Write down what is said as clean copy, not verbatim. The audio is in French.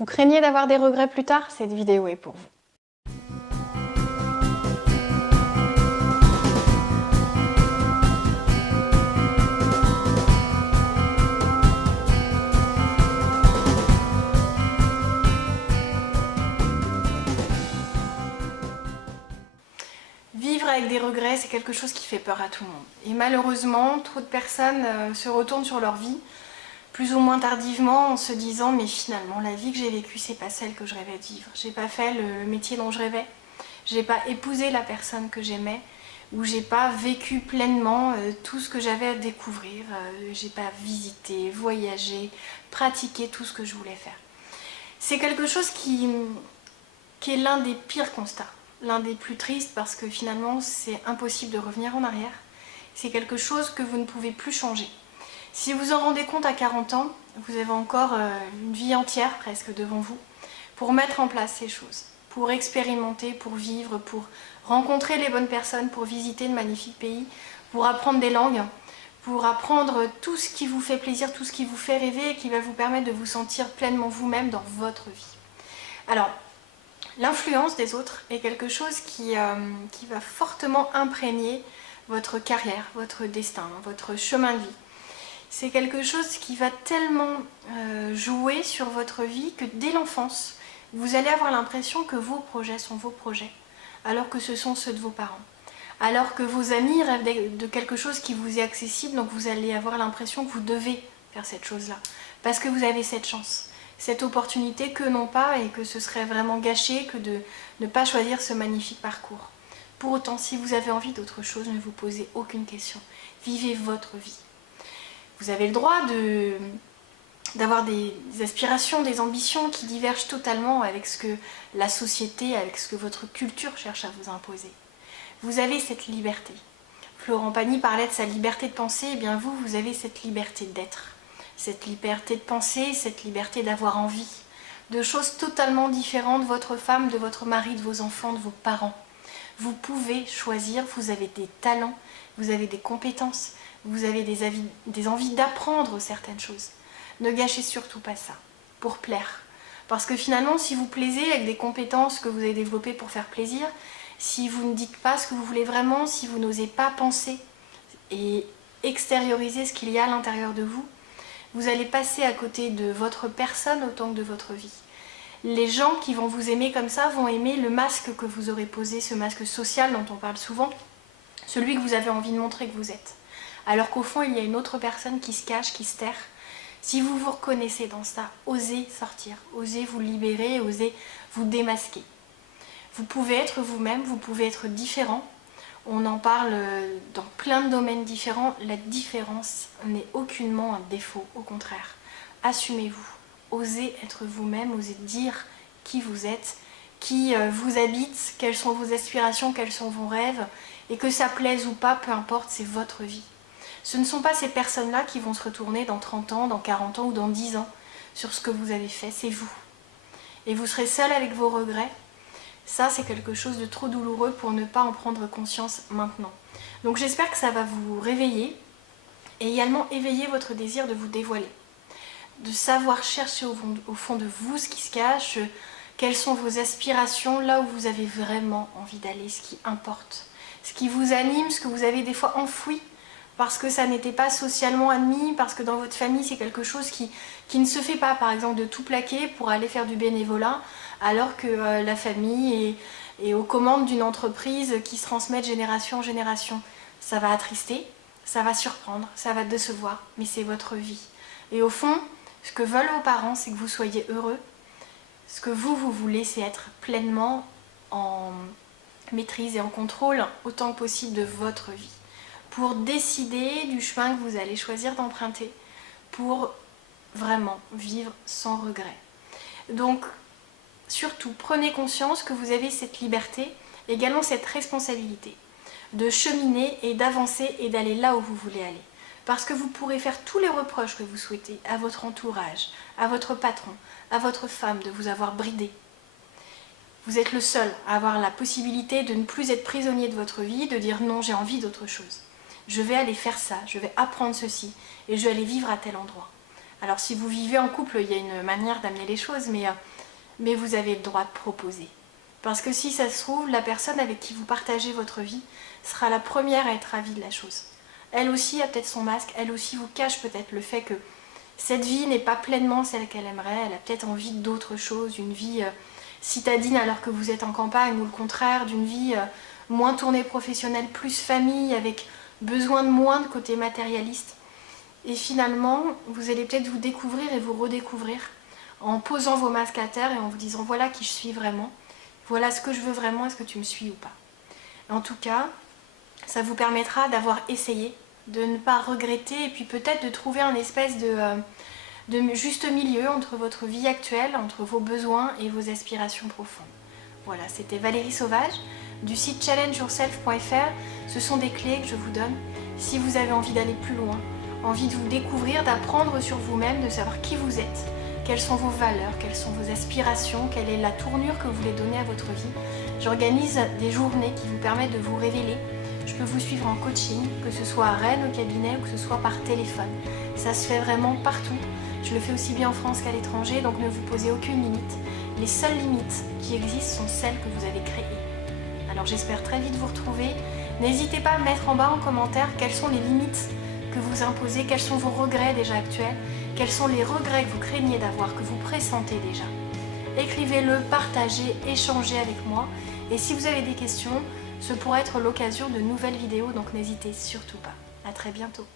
Vous craignez d'avoir des regrets plus tard? Cette vidéo est pour vous. Vivre avec des regrets, c'est quelque chose qui fait peur à tout le monde. Et malheureusement, trop de personnes se retournent sur leur vie, plus ou moins tardivement, en se disant « mais finalement, la vie que j'ai vécue, c'est pas celle que je rêvais de vivre. J'ai pas fait le métier dont je rêvais, j'ai pas épousé la personne que j'aimais, ou j'ai pas vécu pleinement tout ce que j'avais à découvrir, j'ai pas visité, voyagé, pratiqué tout ce que je voulais faire. » C'est quelque chose qui est l'un des pires constats. L'un des plus tristes parce que finalement c'est impossible de revenir en arrière. C'est quelque chose que vous ne pouvez plus changer. Si vous en rendez compte à 40 ans, vous avez encore une vie entière presque devant vous pour mettre en place ces choses, pour expérimenter, pour vivre, pour rencontrer les bonnes personnes, pour visiter de magnifiques pays, pour apprendre des langues, pour apprendre tout ce qui vous fait plaisir, tout ce qui vous fait rêver et qui va vous permettre de vous sentir pleinement vous-même dans votre vie. Alors, l'influence des autres est quelque chose qui va fortement imprégner votre carrière, votre destin, votre chemin de vie. C'est quelque chose qui va tellement jouer sur votre vie que dès l'enfance, vous allez avoir l'impression que vos projets sont vos projets, alors que ce sont ceux de vos parents. Alors que vos amis rêvent de quelque chose qui vous est accessible, donc vous allez avoir l'impression que vous devez faire cette chose-là, parce que vous avez cette chance. Cette opportunité que non pas et que ce serait vraiment gâché que de ne pas choisir ce magnifique parcours. Pour autant, si vous avez envie d'autre chose, ne vous posez aucune question. Vivez votre vie. Vous avez le droit d'avoir des aspirations, des ambitions qui divergent totalement avec ce que la société, avec ce que votre culture cherche à vous imposer. Vous avez cette liberté. Florent Pagny parlait de sa liberté de penser, et bien vous avez cette liberté d'être. Cette liberté de penser, cette liberté d'avoir envie de choses totalement différentes de votre femme, de votre mari, de vos enfants, de vos parents. Vous pouvez choisir, vous avez des talents, vous avez des compétences, vous avez des envies d'apprendre certaines choses. Ne gâchez surtout pas ça, pour plaire. Parce que finalement, si vous plaisez avec des compétences que vous avez développées pour faire plaisir, si vous ne dites pas ce que vous voulez vraiment, si vous n'osez pas penser et extérioriser ce qu'il y a à l'intérieur de vous, vous allez passer à côté de votre personne autant que de votre vie. Les gens qui vont vous aimer comme ça vont aimer le masque que vous aurez posé, ce masque social dont on parle souvent, celui que vous avez envie de montrer que vous êtes. Alors qu'au fond, il y a une autre personne qui se cache, qui se terre. Si vous vous reconnaissez dans ça, osez sortir, osez vous libérer, osez vous démasquer. Vous pouvez être vous-même, vous pouvez être différent. On en parle dans plein de domaines différents. La différence n'est aucunement un défaut, au contraire. Assumez-vous, osez être vous-même, osez dire qui vous êtes, qui vous habite, quelles sont vos aspirations, quels sont vos rêves, et que ça plaise ou pas, peu importe, c'est votre vie. Ce ne sont pas ces personnes-là qui vont se retourner dans 30 ans, dans 40 ans ou dans 10 ans sur ce que vous avez fait, c'est vous. Et vous serez seul avec vos regrets. Ça, c'est quelque chose de trop douloureux pour ne pas en prendre conscience maintenant. Donc j'espère que ça va vous réveiller et également éveiller votre désir de vous dévoiler. De savoir chercher au fond de vous ce qui se cache, quelles sont vos aspirations, là où vous avez vraiment envie d'aller, ce qui importe. Ce qui vous anime, ce que vous avez des fois enfoui, parce que ça n'était pas socialement admis, parce que dans votre famille c'est quelque chose qui ne se fait pas, par exemple de tout plaquer pour aller faire du bénévolat, alors que la famille est aux commandes d'une entreprise qui se transmet de génération en génération. Ça va attrister, ça va surprendre, ça va décevoir, mais c'est votre vie. Et au fond, ce que veulent vos parents, c'est que vous soyez heureux. Ce que vous voulez, c'est être pleinement en maîtrise et en contrôle autant que possible de votre vie, pour décider du chemin que vous allez choisir d'emprunter, pour vraiment vivre sans regret. Donc, surtout, prenez conscience que vous avez cette liberté, également cette responsabilité de cheminer et d'avancer et d'aller là où vous voulez aller. Parce que vous pourrez faire tous les reproches que vous souhaitez à votre entourage, à votre patron, à votre femme de vous avoir bridé. Vous êtes le seul à avoir la possibilité de ne plus être prisonnier de votre vie, de dire non, j'ai envie d'autre chose. Je vais aller faire ça, je vais apprendre ceci et je vais aller vivre à tel endroit. Alors si vous vivez en couple, il y a une manière d'amener les choses, mais vous avez le droit de proposer. Parce que si ça se trouve, la personne avec qui vous partagez votre vie sera la première à être ravie de la chose. Elle aussi a peut-être son masque, elle aussi vous cache peut-être le fait que cette vie n'est pas pleinement celle qu'elle aimerait, elle a peut-être envie d'autre chose, une vie citadine alors que vous êtes en campagne, ou le contraire, d'une vie moins tournée professionnelle, plus famille, avec besoin de moins de côté matérialiste. Et finalement, vous allez peut-être vous découvrir et vous redécouvrir en posant vos masques à terre et en vous disant voilà qui je suis vraiment, voilà ce que je veux vraiment, est-ce que tu me suis ou pas. En tout cas, ça vous permettra d'avoir essayé, de ne pas regretter et puis peut-être de trouver un espèce de juste milieu entre votre vie actuelle, entre vos besoins et vos aspirations profondes. Voilà, c'était Valérie Sauvage du site challengeyourself.fr. Ce sont des clés que je vous donne si vous avez envie d'aller plus loin, envie de vous découvrir, d'apprendre sur vous-même, de savoir qui vous êtes, quelles sont vos valeurs, quelles sont vos aspirations, quelle est la tournure que vous voulez donner à votre vie. J'organise des journées qui vous permettent de vous révéler. Je peux vous suivre en coaching, que ce soit à Rennes au cabinet ou que ce soit par téléphone. Ça se fait vraiment partout. Je le fais aussi bien en France qu'à l'étranger, donc ne vous posez aucune limite. Les seules limites qui existent sont celles que vous avez créées. Alors j'espère très vite vous retrouver. N'hésitez pas à mettre en bas en commentaire quelles sont les limites que vous imposez, quels sont vos regrets déjà actuels, quels sont les regrets que vous craignez d'avoir, que vous pressentez déjà. Écrivez-le, partagez, échangez avec moi. Et si vous avez des questions, ce pourrait être l'occasion de nouvelles vidéos, donc n'hésitez surtout pas. À très bientôt.